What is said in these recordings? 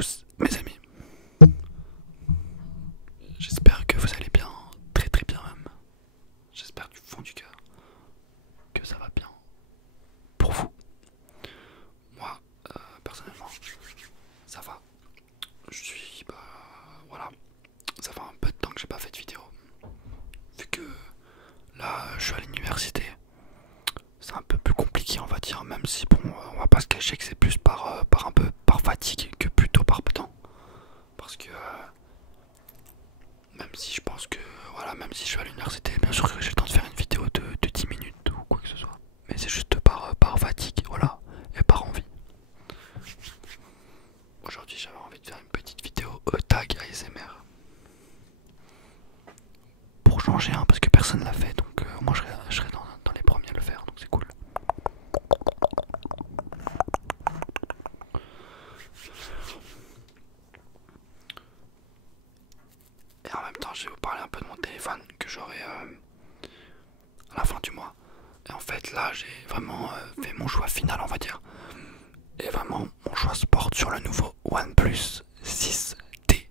tous mes amis, j'espère que vous allez bien, très très bien même. J'espère du fond du cœur que ça va bien pour vous. Moi, personnellement, ça va. Je suis, voilà, ça fait un peu de temps que j'ai pas fait de vidéo. Vu que là, je suis à l'université, c'est un peu plus compliqué, on va dire, même si bon, on va pas se cacher que c'est plus par un peu par fatigue que plutôt par temps. Parce que même si je pense que voilà, même si je suis à l'université, bien sûr que j'ai le temps de faire une vidéo de 10 minutes ou quoi que ce soit. Mais c'est juste par fatigue, voilà, et par envie. Aujourd'hui j'avais envie de faire une petite vidéo tag ASMR. Pour changer parce que personne l'a fait, donc moi je serai dans les premiers à le faire, donc c'est cool. Et en même temps je vais vous parler un peu de mon téléphone que j'aurai à la fin du mois. Et en fait là j'ai vraiment fait mon choix final, on va dire. Et vraiment mon choix se porte sur le nouveau OnePlus 6T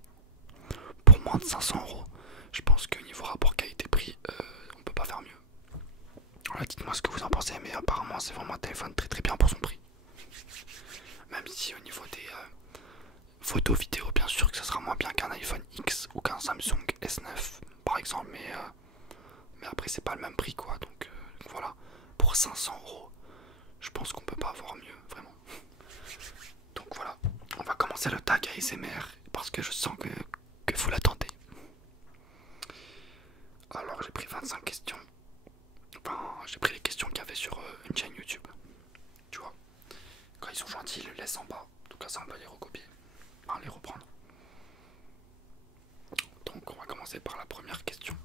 pour moins de 500 €. Je pense que niveau rapport qualité-prix, on peut pas faire mieux. Voilà, dites-moi ce que vous en pensez, mais apparemment c'est vraiment un téléphone très très bien pour son prix. Même si au niveau des photos vidéo, bien sûr que ça sera moins bien qu'un iPhone X ou qu'un Samsung S9 par exemple, mais après c'est pas le même prix quoi, donc voilà. Pour 500 €, je pense qu'on peut pas avoir mieux, vraiment. Donc voilà, on va commencer le tag ASMR parce que je sens que vous l'attendez. Alors j'ai pris 25 questions. Enfin, j'ai pris les questions qu'il y avait sur une chaîne YouTube. Tu vois, quand ils sont gentils, ils le laissent en bas. En tout cas, ça on va les recopier. Enfin, les reprendre. Donc on va commencer par la première question.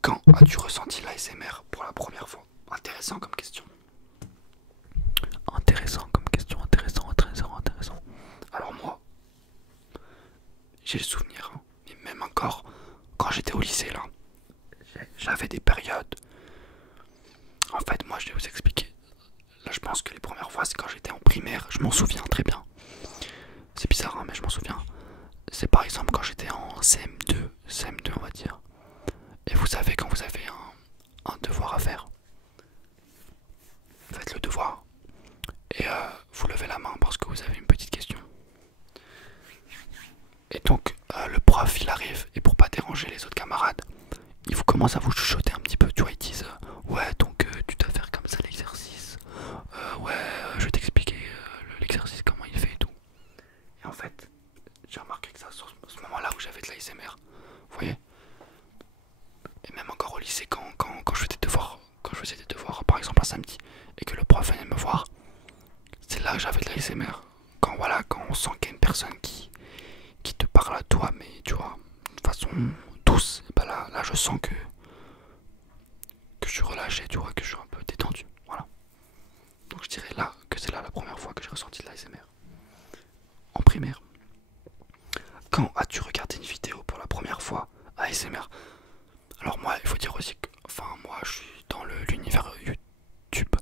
Quand as-tu ressenti l'ASMR pour la première fois? Intéressant comme question. Intéressant comme question, intéressant. Alors moi, j'ai le souvenir, hein, et même encore, quand j'étais au lycée là, j'avais des périodes. En fait, moi je vais vous expliquer. Là je pense que les premières fois c'est quand j'étais en primaire, je m'en souviens très bien. C'est bizarre hein, mais je m'en souviens. C'est par exemple quand j'étais en CM2 on va dire. Et vous savez quand vous avez un devoir à faire, faites le devoir. Et vous levez la main parce que vous avez une petite question. Et donc le prof il arrive et pour pas déranger les autres camarades, il vous commence à vous chuchoter un petit peu, tu vois, ils disent ouais donc tu dois faire comme ça l'exercice, ouais je vais t'expliquer l'exercice comment il fait et tout. Et en fait j'ai remarqué que ça sur ce moment là où j'avais de l'ASMR, vous voyez. Et même encore au lycée quand je faisais des devoirs par exemple un samedi et que le prof venait me voir, c'est là que j'avais de l'ASMR. Quand voilà, quand on sent qu'il y a une personne qui te parle à toi mais tu vois de façon douce, et bah là je sens que je suis relâché, tu vois, que je suis un peu détendu, voilà. Donc je dirais là que c'est là la première fois que j'ai ressenti de l'ASMR. En primaire. Quand as-tu regardé une vidéo pour la première fois ASMR? Alors moi, il faut dire aussi que, enfin moi je suis dans l'univers YouTube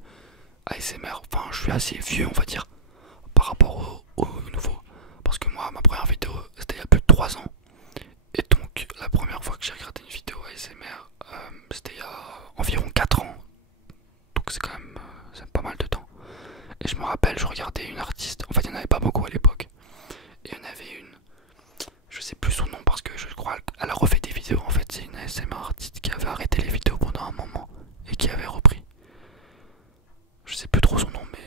ASMR, enfin je suis assez vieux on va dire, par rapport au nouveau. Parce que moi, ma première vidéo, c'était il y a plus de 3 ans. Et donc la première fois que j'ai regardé une vidéo ASMR, c'était il y a environ 4 ans. Donc c'est quand même c'est pas mal de temps. Et je me rappelle, je regardais une artiste, en fait il n'y en avait pas beaucoup à l'époque. Et il y en avait une, je sais plus son nom parce que je crois qu'elle a refait des vidéos. En fait c'est une ASMR artiste qui avait arrêté les vidéos pendant un moment et qui avait repris. Je sais plus trop son nom mais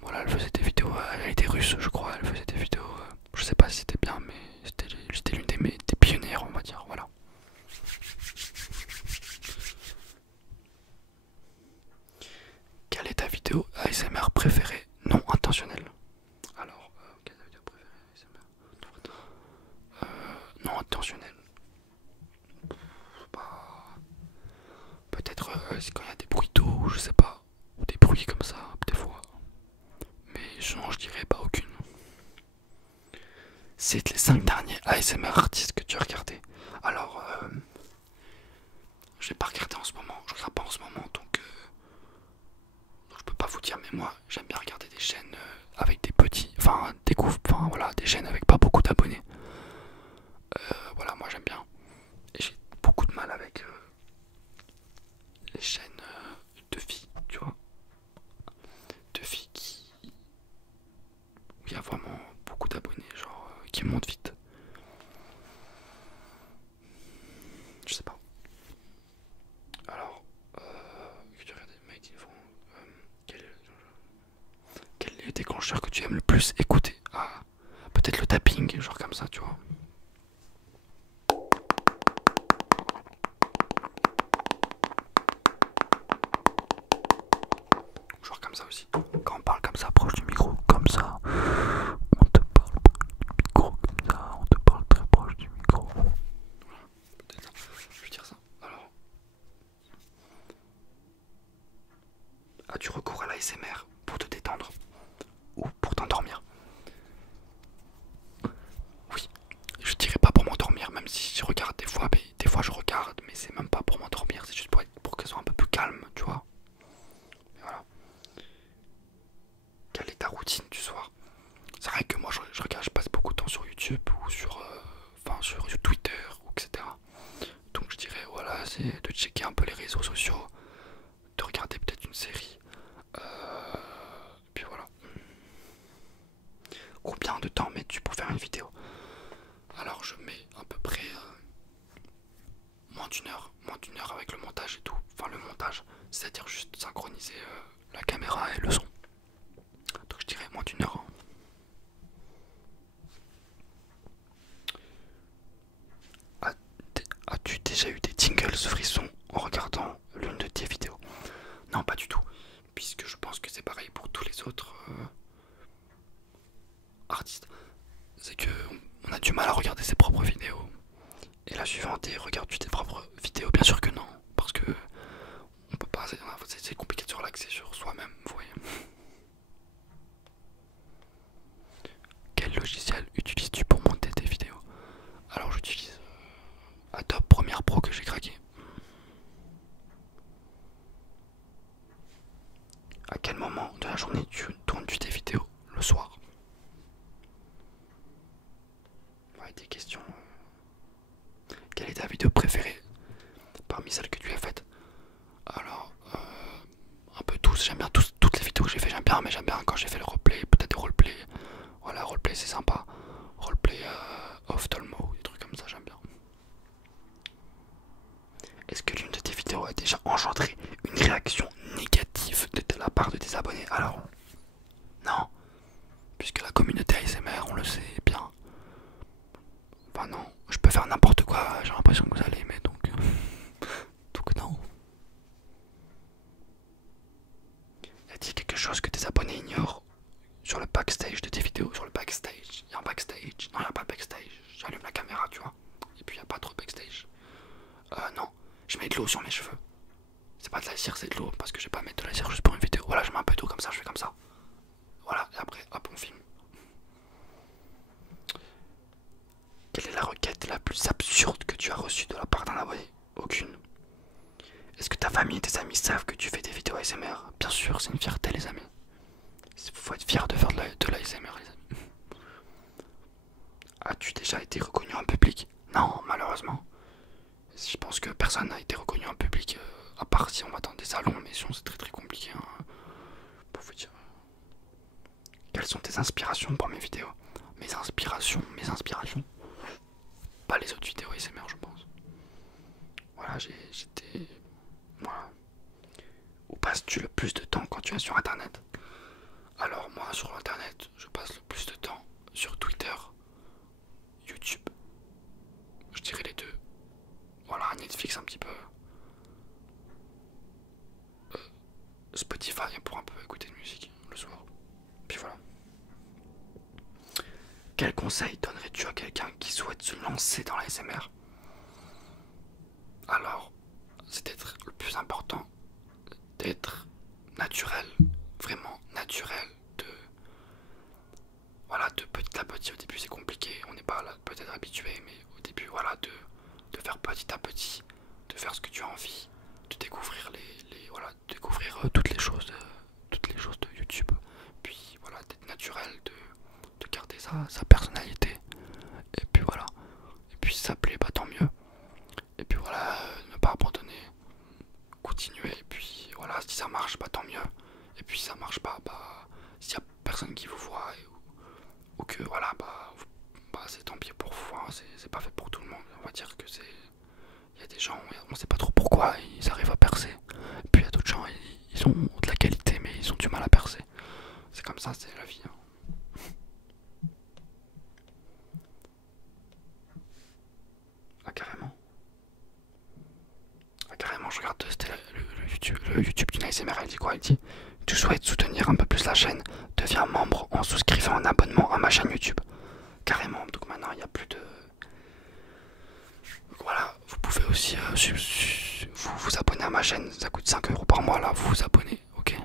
voilà, elle faisait des vidéos, elle était russe je crois, elle faisait des vidéos, je sais pas si c'était bien mais c'était l'une des pionnières on va dire, voilà. Quelle est ta vidéo ASMR préférée non intentionnelle? Alors, quelle est ta vidéo préférée ASMR non intentionnelle? Bah, peut-être c'est quand il y a des bruits d'eau, je sais pas, ou des bruits comme ça, des fois. Mais sinon, je dirais pas aucune. C'est les 5 derniers ASMR artistes que tu as regardés. Alors, je vais pas regarder en ce moment, je regarde pas en ce moment donc je peux pas vous dire, mais moi j'aime bien regarder des chaînes avec des petits, enfin découvre, enfin voilà, des chaînes avec pas beaucoup d'abonnés. Voilà, moi j'aime bien. Et j'ai beaucoup de mal avec les chaînes de filles, tu vois, de filles où il y a vraiment beaucoup d'abonnés, genre qui montent vite. Je sais pas. Alors, que tu regardes des mecs qui font. Quel est le déclencheur que tu aimes le plus écouter? Ah, peut-être le tapping, genre comme ça, tu vois. Genre comme ça aussi. Quand on parle comme ça, proche du micro, comme ça, on te parle proche du micro, comme ça, on te parle très proche du micro. Voilà, peut-être ça. Je vais dire ça. Alors, as-tu recours à l'ASMR pour te détendre ou pour t'endormir? Oui, je dirais pas pour m'endormir, même si je regarde des fois, mais des fois je regarde, mais c'est même pas pour m'endormir, c'est juste pour qu'elles soient un peu plus calmes, tu vois. Mais voilà. Quelle est ta routine du soir? C'est vrai que moi je regarde, je passe beaucoup de temps sur YouTube ou sur, sur Twitter, ou etc. Donc je dirais voilà, c'est de checker un peu les réseaux sociaux, de regarder peut-être une série. Puis voilà. Combien de temps mets-tu pour faire une vidéo? Alors je mets à peu près moins d'une heure avec le montage et tout. Enfin le montage, c'est-à-dire juste synchroniser la caméra et le son. Donc je dirais moins d'une heure. As-tu déjà eu des tingles frissons en regardant l'une de tes vidéos? Non, pas du tout, puisque je pense que c'est pareil pour tous les autres artistes. C'est que on a du mal à regarder ses propres vidéos. Et la suivante est: regardes-tu tes propres vidéos? Bien sûr que non, parce que on peut pas, c'est compliqué de se relaxer sur soi-même, vous voyez. Quel logiciel utilises-tu pour monter tes vidéos? Alors j'utilise Adobe Premiere Pro que j'ai craqué. À quel moment de la journée tournes-tu tes vidéos? Le soir. Ouais, des questions. Quelle est ta vidéo préférée parmi celles que tu as faites? Alors, un peu tous, j'aime bien toutes les vidéos que j'ai fait, j'aime bien, mais j'aime bien quand j'ai fait le roleplay, peut-être des roleplay. Voilà, roleplay c'est sympa. Roleplay off Tolmo, des trucs comme ça, j'aime bien. Est-ce que l'une de tes vidéos a déjà engendré une réaction négative de la part de tes abonnés? Alors, non, puisque la communauté ASMR, on le sait bien. Enfin non, je peux faire n'importe quoi, j'ai l'impression que vous allez aimer, donc... donc non. Y a-t-il quelque chose que tes abonnés ignorent sur le backstage de tes vidéos? Sur le backstage, il y a un backstage. Non, il n'y a pas de backstage. J'allume la caméra, tu vois. Et puis il n'y a pas trop de backstage. Non, je mets de l'eau sur mes cheveux. C'est pas de la cire, c'est de l'eau, parce que je vais pas mettre de la cire juste pour une vidéo. Voilà, je mets un peu d'eau comme ça, je fais comme ça. Voilà, et après, hop, on filme. Quelle est la requête la plus absurde que tu as reçue de la part d'un abonné? Aucune. Est-ce que ta famille et tes amis savent que tu fais des vidéos ASMR? Bien sûr, c'est une fierté, les amis. Il faut être fier de faire de l'ASMR, les amis. As-tu déjà été reconnu en public? Non, malheureusement. Je pense que personne n'a été reconnu en public, à part si on va dans des salons, mais sinon c'est très très compliqué, hein, pour vous dire. Quelles sont tes inspirations pour mes vidéos? Mes inspirations. Pas les autres vidéos ASMR, je pense. Voilà, j'étais... Voilà. Où passes-tu le plus de temps quand tu es sur internet? Alors moi sur internet, je passe le plus de temps sur Twitter, YouTube. Je dirais les deux. Voilà, Netflix un petit peu. Spotify pour un peu écouter de musique le soir. Puis voilà. Quel conseil donnerais-tu à quelqu'un qui souhaite se lancer dans la SMR? Alors, c'est d'être le plus important, d'être naturel, vraiment naturel, voilà, de petit à petit. Au début c'est compliqué, on n'est pas là peut-être habitué, mais au début voilà, de faire petit à petit, de faire ce que tu as envie, de découvrir voilà, de découvrir toutes les choses de YouTube. Puis voilà, d'être naturel, sa personnalité. Et puis voilà. Et puis si ça plaît, bah tant mieux. Et puis voilà, ne pas abandonner, continuer. Et puis voilà, si ça marche, bah tant mieux. Et puis si ça marche pas, bah s'il y a personne qui vous voit ou que voilà, bah c'est tant pis pour vous. Hein, c'est pas fait pour tout le monde. On va dire que c'est. Il y a des gens, on sait pas trop pourquoi ils arrivent à percer. Et puis il y a d'autres gens, ils ont de la qualité, mais ils ont du mal à percer. C'est comme ça, c'est la vie. Hein. Ah, carrément. Ah, carrément, je regarde c'était le YouTube d'une ASMR, elle dit quoi? Elle dit: tu souhaites soutenir un peu plus la chaîne, deviens membre en souscrivant un abonnement à ma chaîne YouTube. Carrément, donc maintenant il n'y a plus de. Donc voilà, vous pouvez aussi vous abonner à ma chaîne, ça coûte 5 € par mois là, vous vous abonnez, ok?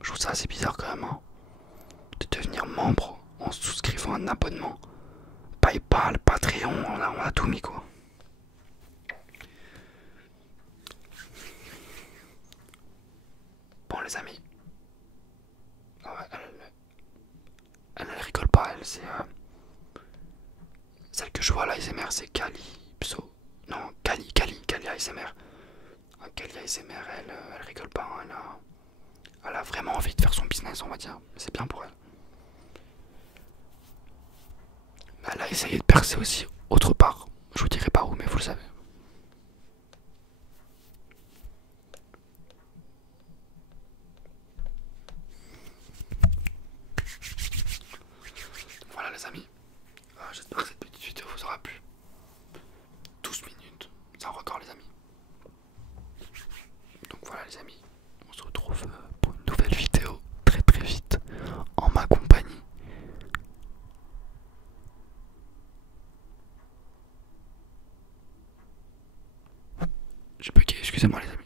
Je trouve ça assez bizarre quand même, hein, de devenir membre en souscrivant un abonnement. PayPal, Patreon, on a tout mis quoi. Bon les amis, elle rigole pas, elle c'est celle que je vois à l'ASMR, c'est Calypso. Non, Kali ASMR. Kali ASMR, elle rigole pas, hein, elle a vraiment envie de faire son business, on va dire. C'est bien pour elle. Mais elle a essayé de percer aussi autre part. Je vous dirai pas où, mais vous le savez. Voilà les amis. J'espère que cette petite vidéo vous aura plu. 12 minutes, c'est un record les amis. Donc voilà les amis, on se retrouve pour une nouvelle vidéo très très vite en ma compagnie. J'ai bugué, excusez-moi les amis.